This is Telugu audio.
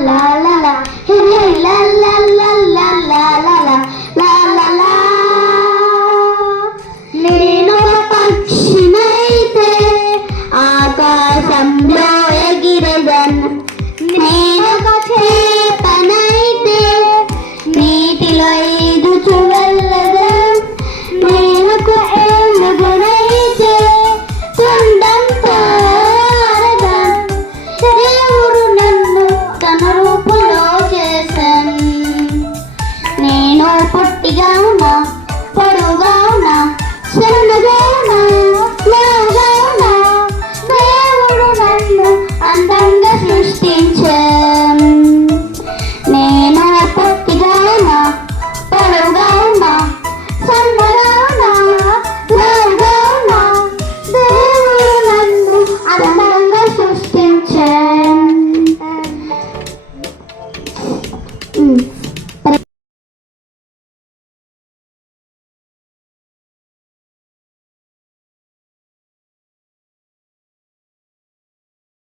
la la la la. నేను పొట్టిగా ఉన్నా.